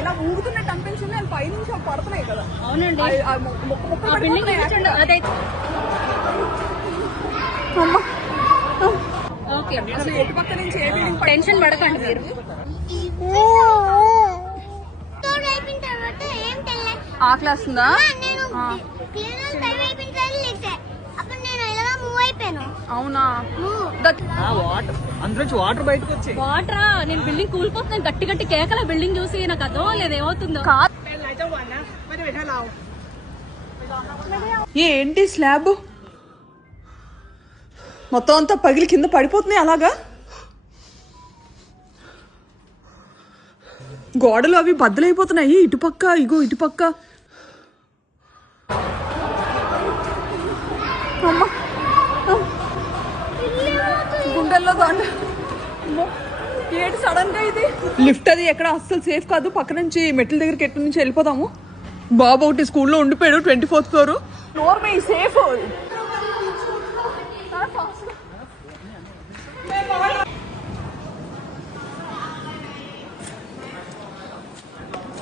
ఇలా ఊగుతున్నట్టు అనిపించింది. నేను పైనుంచి పడుతున్నాయి కదా. అవునండి. ఓకే, అసలు ఎటు పక్క నుంచి ఏ బిల్డింగ్ టెన్షన్ పడకండి మీరు. ఆ క్లాస్ ఉందా? అవునా? వాటర్ బయటకు వచ్చాయి. వాటరా? నేను బిల్డింగ్ కూలిపోతున్నాను. గట్టి గట్టి కేకల బిల్డింగ్ చూసి నాకు అర్థం లేదు ఏమవుతుందో. ఏంటి స్లాబ్ మొత్తం అంతా పగిలి కింద పడిపోతున్నాయి. అలాగా గోడలు అవి బద్దలైపోతున్నాయి. ఇటుపక్క ఇగో ఇటుపక్క. గుండెల్లో దండ. ఏంటి సడన్ గా ఇది? లిఫ్ట్ అది ఎక్కడ అస్సలు సేఫ్ కాదు. పక్క నుంచి మెట్ల దగ్గరికి ఎక్కడి నుంచి వెళ్ళిపోతాము. బాబు ఒకటి స్కూల్లో ఉండిపోయాడు 24th ఫ్లోర్. ఫ్లోర్ మే సేఫ్.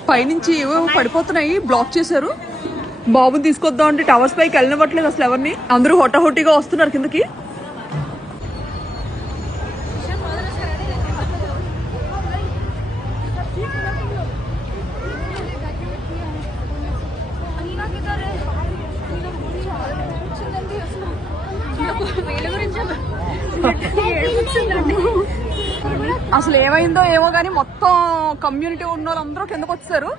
పైనుంచి ఏవో పడిపోతున్నాయి. బ్లాక్ చేశారు. బాబుని తీసుకొద్దాం అంటే టవర్స్ పైకి వెళ్ళనివ్వట్లేదు అసలు ఎవరిని. అందరూ హొటాహొటిగా వస్తున్నారు కిందకి. అసలు ఏమైందో ఏమో గానీ మొత్తం కమ్యూనిటీ ఉన్న వాళ్ళందరూ కిందకు వచ్చారు.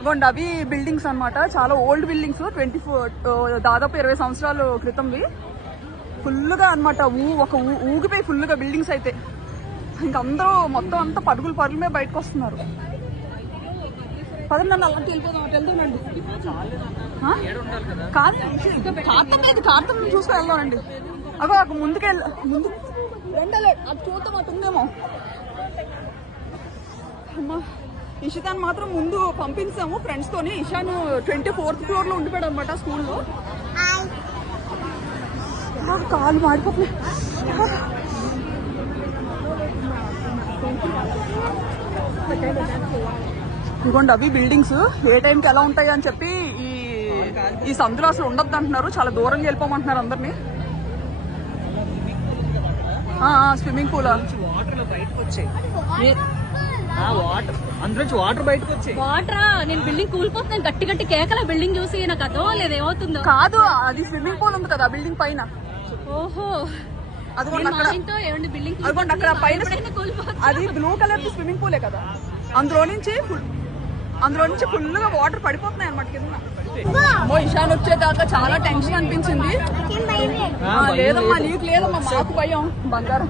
ఇవ్వండి అవి బిల్డింగ్స్ అన్నమాట. చాలా ఓల్డ్ బిల్డింగ్స్. 24 దాదాపు 20 సంవత్సరాల క్రితంవి. ఫుల్గా అనమాట. ఊగిపోయి ఫుల్గా బిల్డింగ్స్ అయితే. ఇంకందరూ మొత్తం అంతా పరుగుల మీద బయటకు వస్తున్నారు. పదండి నన్ను అలాంటి వెళ్దామండి. కాదు కార్తం చూసుకొని వెళ్దామండి. అగో ముందు రెండలే అది చూద్దాం. అటు ఉందేమో. అమ్మా ఇషితాన్ మాత్రం ముందు పంపించాము ఫ్రెండ్స్ తోని. ఇషాన్ 24th ఫ్లోర్ లో ఉండిపోయాడు అనమాట స్కూల్లో. కాలు మారిపోతున్నాయి. ఇదిగోండి అవి బిల్డింగ్స్. ఏ టైంకి ఎలా ఉంటాయి అని చెప్పి ఈ సందులో అసలు ఉండొద్దు అంటున్నారు. చాలా దూరంగా వెళ్ళిపోమంటున్నారు అందరినీ. స్విమ్మింగ్ పూల్ వాటర్ బయటకు వచ్చాయి. వాటరా? నేను బిల్డింగ్ కూలిపోతున్నాను. గట్టి గట్టి కేకల బిల్డింగ్ చూసి నాకు అర్థం లేదు ఏమవుతుందో. కాదు అది స్విమ్మింగ్ పూల్ ఉంది కదా బిల్డింగ్ పైన. ఓహో అదిగోండి అక్కడ పైన. అది బ్లూ కలర్ స్విమ్మింగ్ పూలే కదా. అందులో నుంచి ఫుల్గా వాటర్ పడిపోతున్నాయి అన్నమాట కింద. ఇషాన్ వచ్చేదాకా చాలా టెన్షన్ అనిపించింది. లేదమ్మా నీకు లేదమ్మా మాకు భయం. బంగారం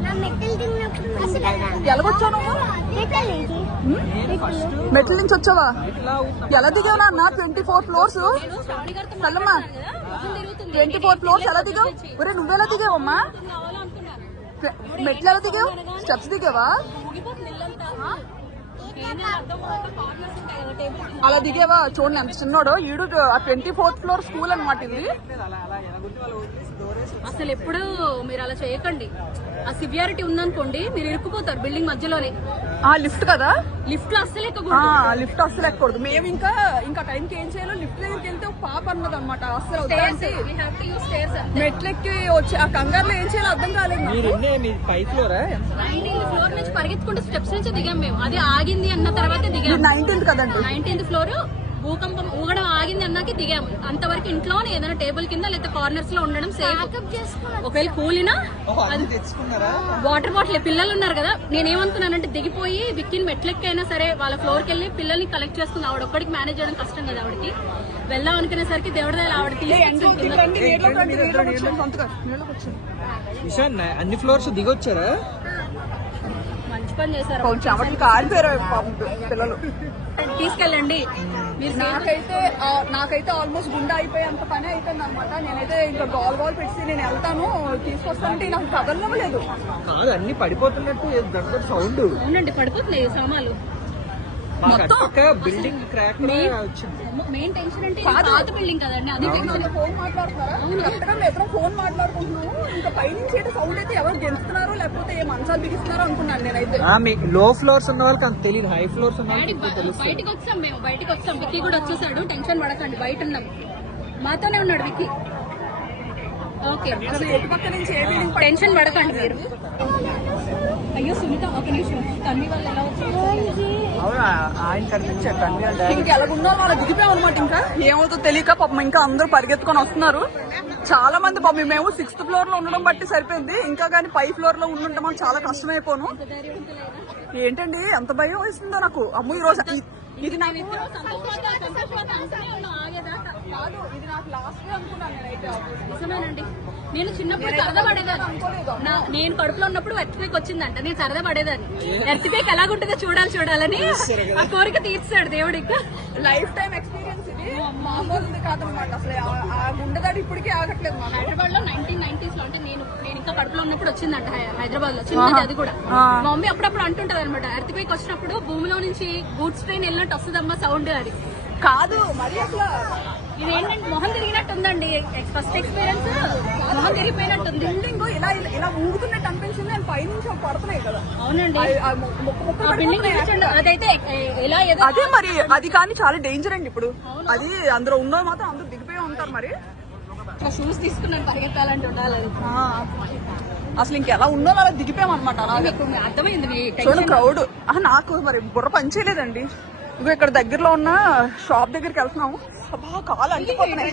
ఎలాగొచ్చావు? మెట్ల నుంచి వచ్చావా? ఎలా దిగావు అన్న? 24 ఫ్లోర్స్. చల్లమ్మా 24 ఫ్లోర్స్ ఎలా దిగావు? ఒరే నువ్వెలా దిగావమ్మా? మెట్లు ఎలా దిగావు? స్టెప్స్ దిగావా? అలా దిగేవా? చూడండి ఎంత చిన్నోడు ఈడు. 24th ఫ్లోర్ స్కూల్ అనమాట ఇది. అసలు ఎప్పుడు మీరు అలా చేయకండి. ఆ సివియారిటీ ఉందనుకోండి మీరు ఇరుక్కుపోతారు బిల్డింగ్ మధ్యలోనే. లిఫ్ట్ కదా. లిఫ్ట్ లో అస్సలు లిఫ్ట్ అస్సలు ఎక్కకూడదు. మేము ఇంకా టైంకి ఏం చేయాలో లిఫ్ట్ దగ్గరికి వెళ్తే పాప అన్నది అనమాట. అస్సలు మెట్లెక్కి వచ్చి ఆ కంగారులో ఏం చేయాలో అర్థం కాలేదు. 19th ఫ్లోర్ నుంచి పరిగెత్తుకుంటే స్టెప్స్ నుంచి దిగాం మేము. అది ఆగింది అన్న తర్వాత దిగాం. 19th కదండి. 19th ఫ్లోర్ భూకంపం ఊగడం ఆగింది అన్నాకి దిగాము. అంతవరకు ఇంట్లోనే ఏదైనా టేబుల్ కింద లేదా కార్నర్స్ లో ఉండడం సేఫ్. ఒకవేళ కూలినా వాటర్ బాటిల్. పిల్లలు ఉన్నారు కదా. నేనేమనుకున్నానంటే దిగిపోయి విక్కిని మెట్లెక్కైనా సరే వాళ్ళ ఫ్లోర్కి వెళ్ళి పిల్లల్ని కలెక్ట్ చేసుకుని ఆవిడ ఒక్కడికి మేనేజ్ చేయడం కష్టం కదా. ఆవిడకి వెళ్దాం అనుకునేసరికి దేవుడి దగ్గర ఆవిడ అన్ని ఫ్లోర్స్ దిగొచ్చారా? మంచి పని చేశారు. పిల్లలు తీసుకెళ్ళండి. నాకైతే ఆల్మోస్ట్ గుండె అయిపోయి అంత పని అయిపోయింది అనమాట. నేనైతే ఇంకా గోల్ పెట్టి నేను వెళ్తాను తీసుకొస్తానంటే నాకు కదలలేదు. కాదు అన్ని పడిపోతున్నట్టు సౌండ్. అవునండి పడిపోతున్నాయి సామాన్లు. మొత్తం బిల్డింగ్ క్రాక్ వచ్చింది. మెయిన్ టెన్షన్ అంటే ఇది పాత బిల్డింగ్ కదండి, అది టెన్షన్. ఫోన్ మాట్లాడుతున్నారా కరెక్ట్గా ఎప్పుడో ఫోన్ మాట్లాడుకుంటున్నాము. ఇంకా పైనుంచి అయితే సౌండ్ అయితే ఎవరు గెలుస్తున్నారో లేకపోతే ఏ మంచాలు బిగిస్తున్నారో అనుకున్నాను నేనైతే. మీకు లో ఫ్లోర్స్ ఉన్న వాళ్ళకి అంత తెలియదు, హై ఫ్లోర్స్ ఉన్న వాళ్ళకి తెలుస్తుంది. బయటకు వచ్చాం మేము, బయటకు వచ్చాం. విక్కీ కూడా వచ్చేసాడు, టెన్షన్ పడకండి, బయట ఉన్నాం. మాతోనే ఉన్నాడు విక్కీ. ఓకే, అసలు ఎటు పక్క నుంచి ఏ బిల్డింగ్ టెన్షన్ పడకండి మీరు. అయ్యో సునీత, ఒక నిమిషం. తన్వి వాళ్ళు ఎలా వచ్చారు? ఆయన కనిపించాడు. ఇంకా ఎలాగున్నా వాళ్ళ దిగిపోయాం అనమాట. ఇంకా ఏమవుతుందో తెలియక పాపం ఇంకా అందరూ పరిగెత్తుకొని వస్తున్నారు. చాలా మంది పాపం మేము 6th ఫ్లోర్ లో ఉండడం బట్టి సరిపోయింది. ఇంకా కానీ 5 ఫ్లోర్ లో ఉండుంటామని చాలా కష్టమైపోను. ఏంటండి ఎంత భయం వేసిందో నాకు. అమ్మ ఈ రోజు ఇది నాకు నిజమేనండి. నేను చిన్నప్పుడు సరదా పడేదాన్ని. నేను కడుపులో ఉన్నప్పుడు ఎర్త్క్వేక్ వచ్చిందంట, నేను సరదా పడేదాన్ని. ఎర్త్క్వేక్ ఎలాగుంటుందో చూడాలని ఆ కోరిక తీర్చాడు దేవుడికి. లైఫ్ టైం ఎక్స్పీరియన్స్ ఇది. మామూలుది కాదనమాట. అసలు ఆ గుండెదాడి ఇప్పటికీ ఆగట్లేదు. హైదరాబాద్ లో 1990s లో, అంటే నేను ఇంకా కడుపులో ఉన్నప్పుడు వచ్చిందంట హైదరాబాద్ లో, చిన్నది అది కూడా. మా మమ్మీ అప్పుడప్పుడు అంటుంటది అనమాట, ఎర్త్క్వేక్ వచ్చినప్పుడు భూమిలో నుంచి గూడ్స్ ట్రైన్ వెళ్ళినట్టు వస్తుందమ్మా సౌండ్. అది కాదు మరి అసలు ఇదేంటంటే మొహం తిరిగినట్టు ఉందండి. ఫస్ట్ ఎక్స్పీరియన్స్ మొహం తిరిగిపోయినట్టుంది. బిల్డింగ్ ఇలా ఊగుతున్నట్టు అనిపించింది. నేను పైనుంచి పడుతున్నాయి కదా. అవునండి, ముక్క బిల్డింగ్ అదైతే ఎలా ఏదో. అదే మరి అది కానీ చాలా డేంజర్ అండి. ఇప్పుడు అది అందులో ఉన్నది మాత్రం అందరూ దిగిపోయి ఉంటారు. మరి షూస్ తీసుకున్నాను పరిగెత్తాలంటే ఉండాలి. అసలు ఇంకెలా ఉన్నో అలా దిగిపోయామన్నమాట. అర్థమైంది మీ చూడండి క్రౌడ్. నాకు మరి బుర్ర పనిచేయలేదండి. ఇగో ఇక్కడ దగ్గరలో ఉన్న షాప్ దగ్గరికి వెళ్తున్నాము. బాగా కాలు అంటిపోతున్నాయి.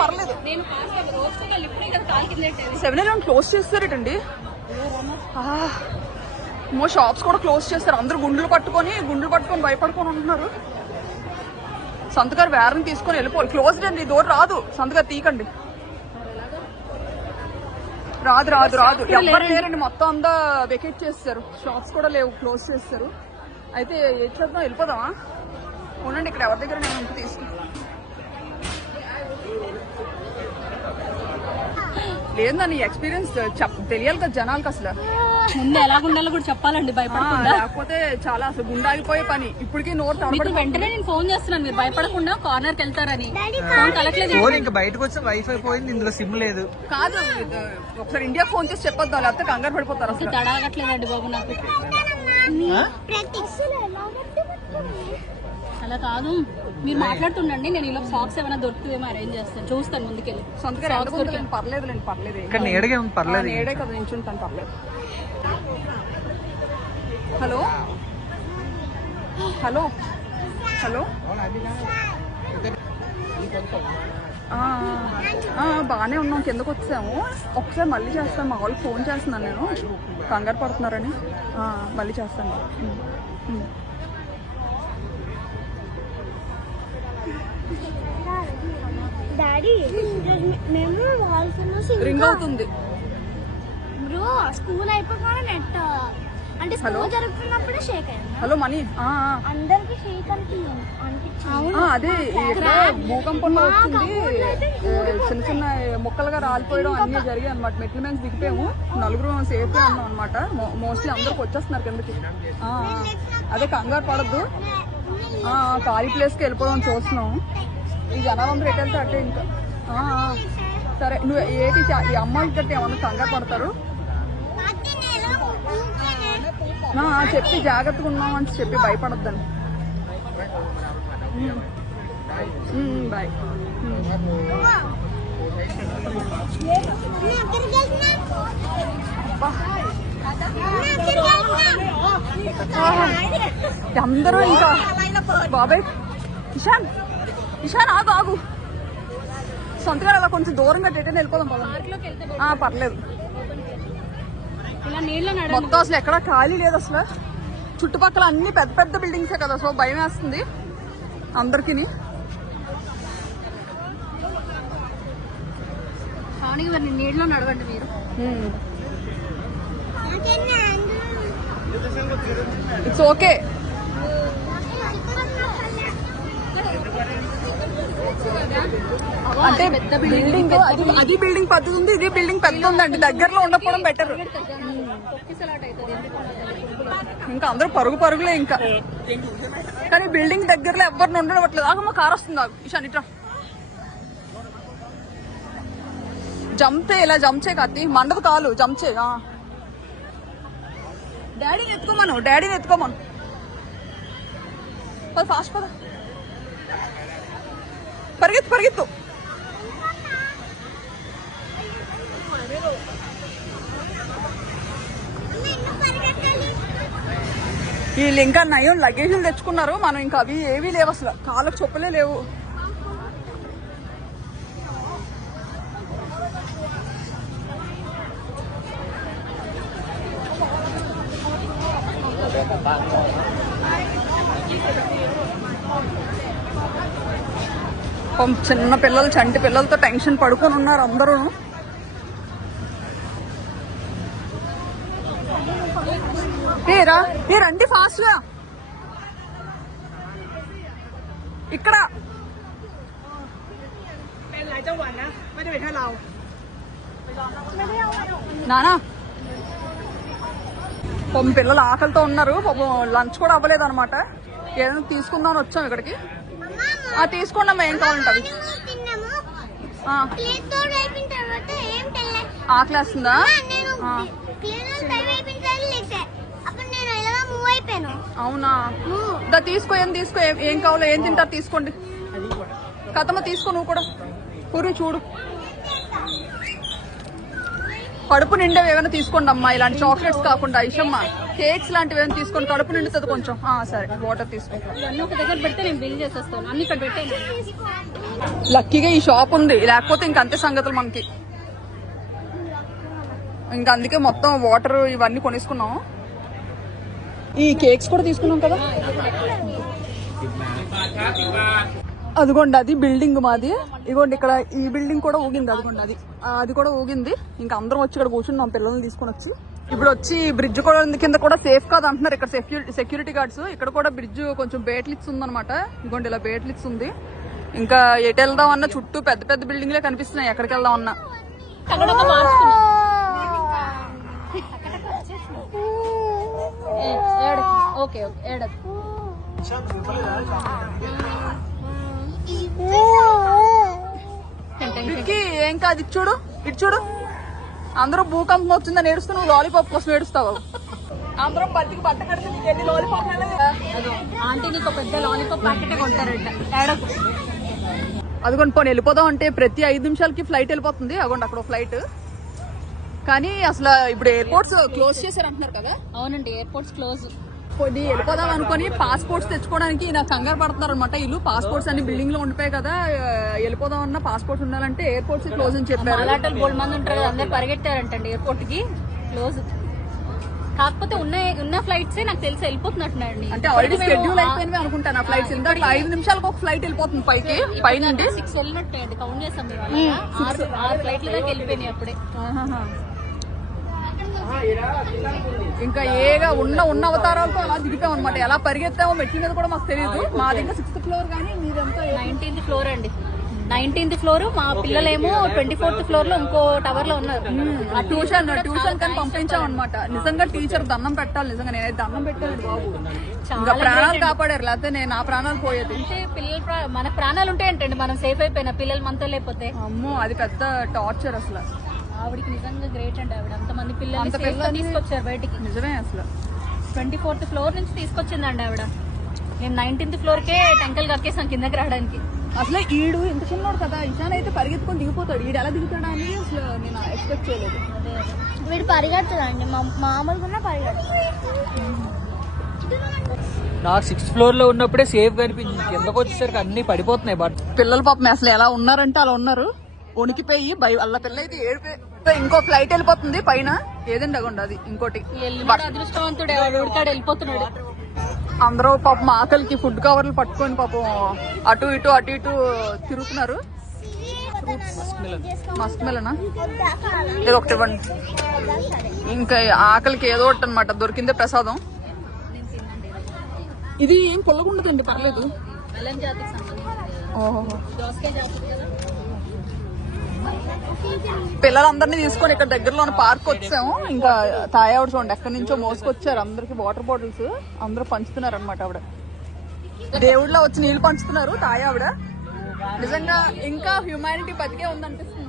పర్లేదు. 7-Eleven క్లోజ్ చేస్తారేటండి. షాప్స్ కూడా క్లోజ్ చేస్తారు. అందరూ గుండ్లు పట్టుకొని భయపడుకొని ఉంటున్నారు. సంతగారు వేరం తీసుకొని వెళ్ళిపోవాలి. క్లోజ్ అండి, డోర్ రాదు. సంతగారు తీయకండి. రాదు ఎవరు లేరండి. మొత్తం అంతా వెకేట్ చేస్తారు. షాప్స్ కూడా లేవు, క్లోజ్ చేస్తారు. అయితే ఏం చేద్దాం, వెళ్ళిపోదామా? ఉండండి, ఇక్కడ ఎవరి దగ్గర నేను ఇంటికి తీసుకుని లేదని ఎక్స్పీరియన్స్ తెలియాలి కదా జనాలకు. అసలు ముందు ఎలా ఉండాలో కూడా చెప్పాలండి, భయపడకుండా. లేకపోతే చాలా అసలు గుండాగిపోయే పని. ఇప్పటికీ నోరు తడబడి వెంటనే నేను ఫోన్ చేస్తున్నాను, మీరు భయపడకుండా కార్నర్కి వెళ్తారని. ఫోన్ కలెక్ట్లేదు. ఇంకా బయటకు వచ్చి వైఫై పోయింది, ఇందులో సిమ్ లేదు. కాదు, ఒకసారి ఇండియా ఫోన్ చేసి చెప్పొద్దాం, లేకపోతే కంగారు పడిపోతారు. అసలు తడాగట్లేదండి బాబు నాకు. అలా కాదు, మీరు మాట్లాడుతుండండి. నేను ఇలా సాక్స్ ఏమైనా దొరుకుతుందేమో అరేంజ్ చేస్తాను, చూస్తాను ముందుకెళ్ళి. సొంతగా పర్లేదు. ఇక్కడ నేడగే ఉంది, పర్లేదు. నేడే కదా నించుంటాను, పర్లేదు. హలో బాగానే ఉన్నాం. కిందకు వచ్చాము. ఒకసారి మళ్ళీ చేస్తాను. మా వాళ్ళకి ఫోన్ చేస్తున్నాను నేను, కంగారు పడుతున్నారని. మళ్ళీ చేస్తాను. డాడీ మేము రింగ్ అవుతుంది. బ్రో స్కూల్ అయిపోగానే నెట్ అంటే స్కూల్ జరుగుతున్నప్పుడు షేక్ అయింది. హలో మనీ, అందరికి షేక్ అనిపించింది. అదే ఇక్కడ భూకంపంలో వచ్చింది. చిన్న మొక్కలుగా రాలిపోయడం అన్ని జరిగాయి అనమాట. మెట్ల మీద దిగిపోయాము. 4 సేఫ్ గా ఉన్నాం అనమాట. మోస్ట్లీ అందరికి వచ్చేస్తున్నారు కిందకి. అదే కంగారు పడద్దు. ఖాళీ ప్లేస్ కి వెళ్ళిపోదాం చూస్తున్నాం. ఈ జనాలందరూ ఎటు వెళ్తే అట్టే. ఇంకా సరే, నువ్వు ఏంటి ఈ అమ్మాయికి గట్టి ఏమన్నా కంగారు పడతారు చెప్పి జాగ్రత్తగా ఉన్నాం అని చెప్పి భయపడద్దని. బాయ్. అందరూ ఇంకా బాబాయ్ ఇషాన్ ఆగు. సొంతగా అలా కొంచెం దూరంగా డేటా వెళ్ళిపోదాం. పర్లేదు. మొత్తం అసలు ఎక్కడ ఖాళీ లేదు. అసలు చుట్టుపక్కల అన్ని పెద్ద పెద్ద బిల్డింగ్సే కదా. సో భయం వేస్తుంది అందరికి. నీళ్ళలో నడవండి మీరు. It's okay. అంటే బిల్డింగ్ అది బిల్డింగ్ పద్ధతి ఉంది, ఇది బిల్డింగ్ పెద్ద ఉందండి. దగ్గరలో ఉండకపోవడం బెటర్. ఇంకా అందరూ పరుగులే ఇంకా. కానీ బిల్డింగ్ దగ్గరలో ఎవరిని ఉండవట్లేదు. ఆగమ్మ కార్ వస్తుంది. ఇషాన్ ఇట్రా. జంప్ ఇలా జంప్ చే కత్తి మండదు కాలు జంప్ చే. డాడీని ఎత్తుకోమను. పద ఫాస్ట్ పద. పరిగెత్తు. వీళ్ళు ఇంకా నయం లగేజీలు తెచ్చుకున్నారు. మనం ఇంకా అవి ఏవీ లేవు అసలు. కాళ్ళకు చొప్పులే లేవు. చిన్న పిల్లలు చంటి పిల్లలతో టెన్షన్ పడుకొని ఉన్నారు అందరూ. రండి ఫాస్ట్ గా. ఇక్కడ నానా పాపం పిల్లలు ఆకలితో ఉన్నారు. పాపం లంచ్ కూడా అవ్వలేదు అనమాట. ఏదైనా తీసుకుందామని వచ్చాం ఇక్కడికి. తీసుకోండి అమ్మా, ఏం కావాలంటే అవి. ఆకలేస్తుందా? అవునా, తీసుకో. ఏం కావాలో ఏం తింటారు తీసుకోండి. కథమ్మ తీసుకో. నువ్వు కూడా పూరి చూడు. కడుపు నిండేవి ఏమైనా తీసుకోండి అమ్మా. ఇలాంటి చాక్లెట్స్ కాకుండా ఇషమ్మ కేక్స్ లాంటివి ఏమైనా తీసుకోండి. కడుపు నిండుతుంది కొంచెం. సరే వాటర్ తీసుకో. లక్కీగా ఈ షాప్ ఉంది, లేకపోతే ఇంకంతే సంగతులు మనకి. ఇంకా అందుకే మొత్తం వాటర్ ఇవన్నీ కొనేసుకున్నాం. ఈ కేక్స్ కూడా తీసుకున్నాం కదా. అదిగోండి అది బిల్డింగ్ మాది. ఇదిగోండి ఇక్కడ ఈ బిల్డింగ్ కూడా ఊగింది. అదిగోండి అది కూడా ఊగింది. ఇంకా అందరం వచ్చి ఇక్కడ కూర్చున్నాం పిల్లల్ని తీసుకుని వచ్చి. ఇప్పుడు వచ్చి బ్రిడ్జ్ కూడా కింద కూడా సేఫ్ కాదు అంటున్నారు ఇక్కడ సెక్యూరిటీ గార్డ్స్. ఇక్కడ కూడా బ్రిడ్జ్ కొంచెం బేట్లిట్స్ ఉందన్నమాట. ఇదిగోండి ఇలా బేట్లిట్స్ ఉంది. ఇంకా ఎటు వెళ్దాం అన్న చుట్టూ పెద్ద పెద్ద బిల్డింగ్లే కనిపిస్తున్నాయి. ఎక్కడికి వెళ్దాం అన్నా ఏం కాదు. ఇటు చూడు అందరూ భూకంపం వచ్చిందని ఏడుస్తూ నువ్వు లాలీపాప్ కోసం ఏడుస్తావు. అందరం బతికి బట్ట కడితే నీకు ఎన్ని లాలీపాప్ ఆంటీ నీకు పెద్ద లాలీపాప్ ప్యాకెట్ కొంటారంట. అదిగోండి పోనీ వెళ్ళిపోదాం అంటే ప్రతి 5 నిమిషాలకి ఫ్లైట్ వెళ్ళిపోతుంది. అదిగోండి అక్కడ ఫ్లైట్. కానీ అసలు ఇప్పుడు ఎయిర్పోర్ట్స్ క్లోజ్ చేశారు అంటున్నారు కదా. అవునండి, ఎయిర్పోర్ట్స్ క్లోజ్. కొన్ని వెళ్ళిపోదాం అనుకుని పాస్పోర్ట్స్ తెచ్చుకోవడానికి నాకు కంగారు పడుతున్నారు అనమాట. ఇల్లు పాస్పోర్ట్స్ అన్ని బిల్డింగ్ లో ఉండిపోయాయి కదా. వెళ్ళిపోదాం అన్న పాస్పోర్ట్స్ ఉండాలంటే ఎయిర్పోర్ట్స్ క్లోజ్ అని చెప్పారు. అలాంటి బోల్డ్ మంది ఉంటారు, అందరు పరిగెట్టారంటండి ఎయిర్పోర్ట్ కి. క్లోజ్. కాకపోతే ఉన్న ఫ్లైట్స్ నాకు తెలిసి వెళ్ళిపోతున్నట్టున్నాయండి. అంటే ఆల్రెడీ షెడ్యూల్ అయిపోయినవి అనుకుంటాను ఆ ఫ్లైట్స్. ఇందాక 5 నిమిషాలకు ఒక ఫ్లైట్ వెళ్ళిపోతుంది పైకి. పైన 6 వెళ్ళినట్టు కౌంట్ చేస్తాం. 6 ఫ్లైట్ల దాకా వెళ్ళిపోయినాయి అప్పుడే. ఇంకా ఏగా ఉన్న అవతారాలతో అలా దిగుతాం అనమాట. ఎలా పరిగెత్తామో మెట్ల మీద కూడా మాకు తెలియదు. మాది ఇంకా 6th ఫ్లోర్ కానీ మీదంతా 19th ఫ్లోర్ అండి. 19th floor. మా పిల్లలేమో 24th ఫ్లోర్ లో ఇంకో టవర్ లో ఉన్నారు. ట్యూషన్ కానీ పంపించాం అనమాట. నిజంగా టీచర్ దండం పెట్టాలి. నిజంగా నేనైతే దండం పెట్టాను బాబు. ఇంకా ప్రాణాలు కాపాడారు, లేకపోతే నేను నా ప్రాణాలు పోయేది. అంటే పిల్లలు మన ప్రాణాలు ఉంటే ఏంటండి మనం సేఫ్ అయిపోయినా, పిల్లలు మనతో లేకపోతే అమ్మో అది పెద్ద టార్చర్ అసలు. ఆవిడికి నిజంగా గ్రేట్ అండి. ఆవిడ అంతమంది పిల్లల్ని తీసుకొచ్చారు బయటికి. నిజమే అసలు. 24th ఫ్లోర్ నుంచి తీసుకొచ్చిందండి ఆవిడ. నేను 19th ఫ్లోర్ కే టెంకల్ కక్కేసాం కిందకి రావడానికి. అసలు ఈడు ఇంత చిన్నోడు కదా. ఇషాన్ అయితే పరిగెత్తుకొని దిగిపోతాడు. ఈడు ఎలా దిగుతాడా అని అసలు నేను ఎక్స్పెక్ట్ చేయలేదు. వీడు పరిగెత్తదండి, మామూలుగా పరిగెడతాడు. నాకు 6th ఫ్లోర్ లో ఉన్నప్పుడే సేఫ్ గా అనిపించింది. కిందకు వచ్చేసరికి అన్ని పడిపోతున్నాయి. బట్ పిల్లలు పాపం అసలు ఎలా ఉన్నారంటే అలా ఉన్నారు. వణికిపోయి వాళ్ళ పిల్ల అయితే ఏడిపోయి. ఇంకో ఫ్లైట్ వెళ్ళిపోతుంది పైన. ఏదండి అగోండి అది ఇంకోటి. అదృష్టవంతుడే, ఉడికాడు వెళ్ళిపోతున్నాడు. అందరూ పాపం ఆకలికి ఫుడ్ కవర్లు పట్టుకొని పాపం అటు ఇటు తిరుగుతున్నారు. మస్క్ మెలనా ఏదో ఒకటి ఇవ్వండి. ఇంకా ఆకలికి ఏదో ఒకటి అనమాట. దొరికిందే ప్రసాదం. ఇది ఏం పొల్లగుండదండి, పర్లేదు. ఓహో. దోసకాయ జాతర కదా. పిల్లలందరినీ తీసుకొని ఇక్కడ దగ్గరలో ఉన్న పార్క్ వచ్చాము. ఇంకా తాయి ఆవిడ చూడండి ఎక్కడి నుంచో మోసుకొచ్చారు అందరికి వాటర్ బాటిల్స్. అందరూ పంచుతున్నారు అనమాట. ఆవిడ దేవుడిలో వచ్చి నీళ్లు పంచుతున్నారు తాయి ఆవిడ. నిజంగా ఇంకా హ్యూమానిటీ బతికే ఉందనిపిస్తుంది.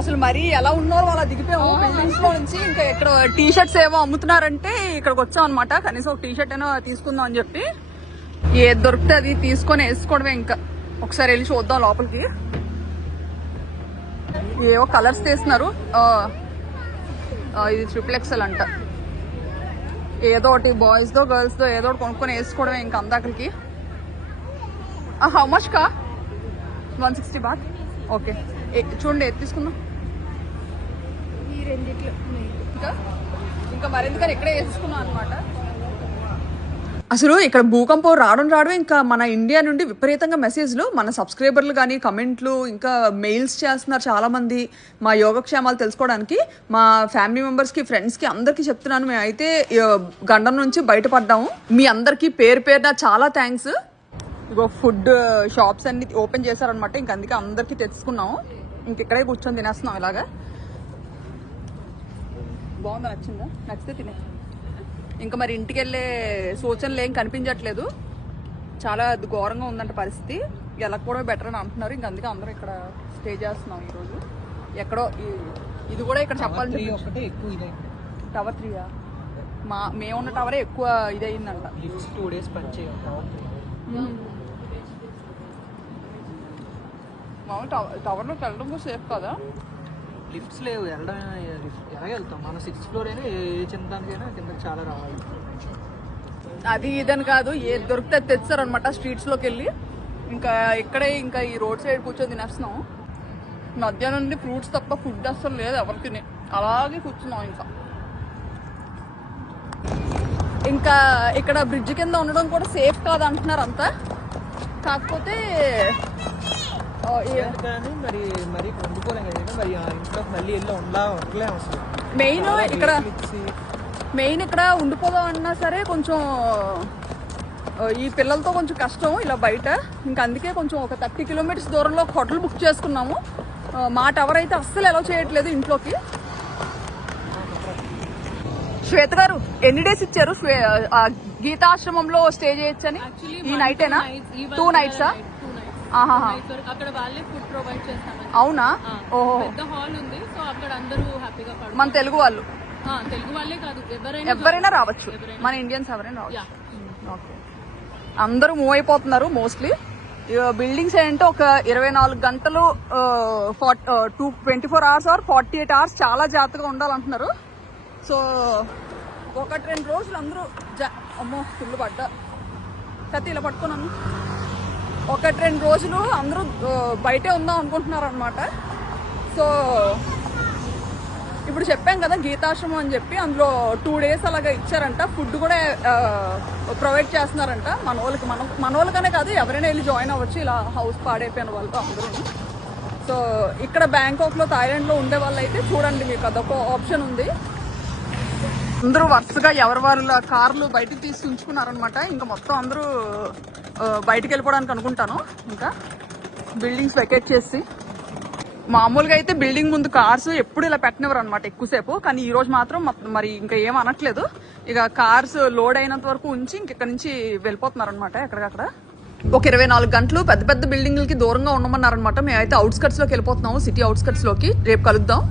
అసలు మరీ ఎలా ఉన్నారో అలా దిగిపోయాము బిల్డింగ్స్ లో నుంచి. ఇంకా ఇక్కడ టీ షర్ట్స్ ఏవో అమ్ముతున్నారంటే ఇక్కడికి వచ్చాం అనమాట. కనీసం ఒక టీ షర్ట్ అయినా తీసుకుందాం అని చెప్పి ఏది దొరికితే అది తీసుకొని వేసుకోవడమే. ఇంకా ఒకసారి వెళ్ళి చూద్దాం లోపలికి. ఏవో కలర్స్ తీస్తున్నారు. ఇది ట్రిప్లెక్సెల్ అంట. ఏదో ఒకటి బాయ్స్ దో గర్ల్స్ దో ఏదో ఒకటి కొనుక్కొని వేసుకోవడమే ఇంకా అందాకలికి. హౌ మచ్ కా? 160 బాత్. ఓకే చూడండి ఏది తీసుకుందాం. ఈ రెండిట్లో ఇంకా మరెందుకని ఇక్కడే వేసుకున్నాం అనమాట. అసలు ఇక్కడ భూకంపం రావడం ఇంకా మన ఇండియా నుండి విపరీతంగా మెసేజ్లు, మన సబ్స్క్రైబర్లు కానీ కమెంట్లు, ఇంకా మెయిల్స్ చేస్తున్నారు చాలా మంది మా యోగక్షేమాలు తెలుసుకోవడానికి. మా ఫ్యామిలీ మెంబర్స్కి, ఫ్రెండ్స్కి అందరికీ చెప్తున్నాను, మేమైతే గండం నుంచి బయటపడ్డాము. మీ అందరికీ పేరు పేరున చాలా థ్యాంక్స్. ఇగో ఫుడ్ షాప్స్ అన్ని ఓపెన్ చేశారనమాట. ఇంక అందుకే అందరికీ తెచ్చుకున్నాము. ఇంక ఇక్కడే కూర్చొని తినేస్తున్నాం ఇలాగా. బాగుందా? నచ్చిందా? నచ్చితే తినే. ఇంకా మరి ఇంటికి వెళ్ళే సూచనలు ఏం కనిపించట్లేదు. చాలా ఘోరంగా ఉందంట పరిస్థితి. వెళ్ళకపోవడం బెటర్ అని అంటున్నారు. ఇంక అందుకే అందరూ ఇక్కడ స్టే చేస్తున్నాం ఈరోజు. ఎక్కడో ఇది కూడా ఇక్కడ చెప్పాలి. టవర్ 3 మేమున్న టవరే ఎక్కువ ఇదయిందంట. 2 days మామూలు టవర్లోకి వెళ్ళడం కూడా సేఫ్ కదా. లిఫ్ట్స్ లేవు, వెళ్ళడం ఎలా వెళ్తాం? మన 6th floor అయినా ఏ చిన్నదానికైనా కిందకి చాలా రావాలి. అది ఇదని కాదు, ఏది దొరికితే తెచ్చారనమాట స్ట్రీట్స్ లోకి వెళ్ళి. ఇంకా ఇక్కడే ఇంకా ఈ రోడ్ సైడ్ కూర్చొని తినేస్తున్నాం. మధ్యాహ్నం నుండి ఫ్రూట్స్ తప్ప ఫుడ్ అసలు లేదు ఎవరికి. అలాగే కూర్చున్నాం. ఇంకా ఇక్కడ బ్రిడ్జ్ కింద ఉండడం కూడా సేఫ్ కాదు అంటున్నారు అంతా. కాకపోతే కానీ మరి మరి వండుకోలేం కదా. మరి ఇంట్లో మళ్ళీ వెళ్ళి ఉండలేము అసలు. మెయిన్ ఇక్కడ ఉండిపోదాం అన్నా సరే కొంచెం ఈ పిల్లలతో కొంచెం కష్టం ఇలా బయట. ఇంకా అందుకే కొంచెం ఒక 30 kilometers దూరంలో హోటల్ బుక్ చేసుకున్నాము. మా టవర్ అయితే అస్సలు అలౌ చేయట్లేదు ఇంట్లోకి. శ్వేత గారు ఎన్ని డేస్ ఇచ్చారు గీతాశ్రమంలో స్టే చేయొచ్చని? ఈ నైటేనా? 2 nights? అక్కడ వాళ్ళే ఫుడ్ ప్రొవైడ్ చేస్తాం. అవునా? ఓహో. పెద్ద హాల్ ఉంది. సో అక్కడ అందరూ హ్యాపీగా మన తెలుగు వాళ్ళే కాదు ఎవరైనా రావచ్చు. మన ఇండియన్స్ ఎవరైనా రావచ్చు. అందరూ మూవ్ అయిపోతున్నారు మోస్ట్లీ. బిల్డింగ్స్ ఏంటంటే ఒక 24 గంటలు 24 hours ఆర్ 48 hours చాలా జాగ్రత్తగా ఉండాలంటున్నారు. సో 1-2 రోజులు అందరూ అమ్మో ఫుల్ పడ్డా కత్తి ఇలా పట్టుకున్నాను. 1-2 రోజులు అందరూ బయటే ఉందాం అనుకుంటున్నారు అనమాట. సో ఇప్పుడు చెప్పాం కదా గీతాశ్రమం అని చెప్పి, అందులో 2 days అలాగా ఇచ్చారంట. ఫుడ్ కూడా ప్రొవైడ్ చేస్తున్నారంట మన వాళ్ళకనే కాదు, ఎవరైనా వెళ్ళి జాయిన్ అవ్వచ్చు. ఇలా హౌస్ పాడైపోయిన వాళ్ళు అందరూ. సో ఇక్కడ బ్యాంకాక్లో, థాయిలాండ్లో ఉండే వాళ్ళు అయితే చూడండి, మీకు అదొక ఆప్షన్ ఉంది. అందరూ వరుసగా ఎవరి వాళ్ళ కార్లు బయటకు తీసి ఉంచుకున్నారనమాట. ఇంకా మొత్తం అందరూ బయటకు వెళ్ళిపోవడానికి అనుకుంటాను. ఇంకా బిల్డింగ్స్ వెకేట్ చేసి, మామూలుగా అయితే బిల్డింగ్ ముందు కార్స్ ఎప్పుడు ఇలా పెట్టనివ్వరు అనమాట ఎక్కువసేపు. కానీ ఈ రోజు మాత్రం మరి ఇంకా ఏం అనట్లేదు. ఇక కార్స్ లోడ్ అయినంత వరకు ఉంచి ఇంకెక్కడి నుంచి వెళ్ళిపోతున్నారు అనమాట ఎక్కడికక్కడ. ఒక 24 గంటలు పెద్ద పెద్ద బిల్డింగ్లకి దూరంగా ఉండమన్నారనమాట. మేమైతే అవుట్స్కట్స్ లోకి వెళ్ళిపోతున్నాము, సిటీ అవుట్స్కట్స్ లోకి. రేపు కలుద్దాం.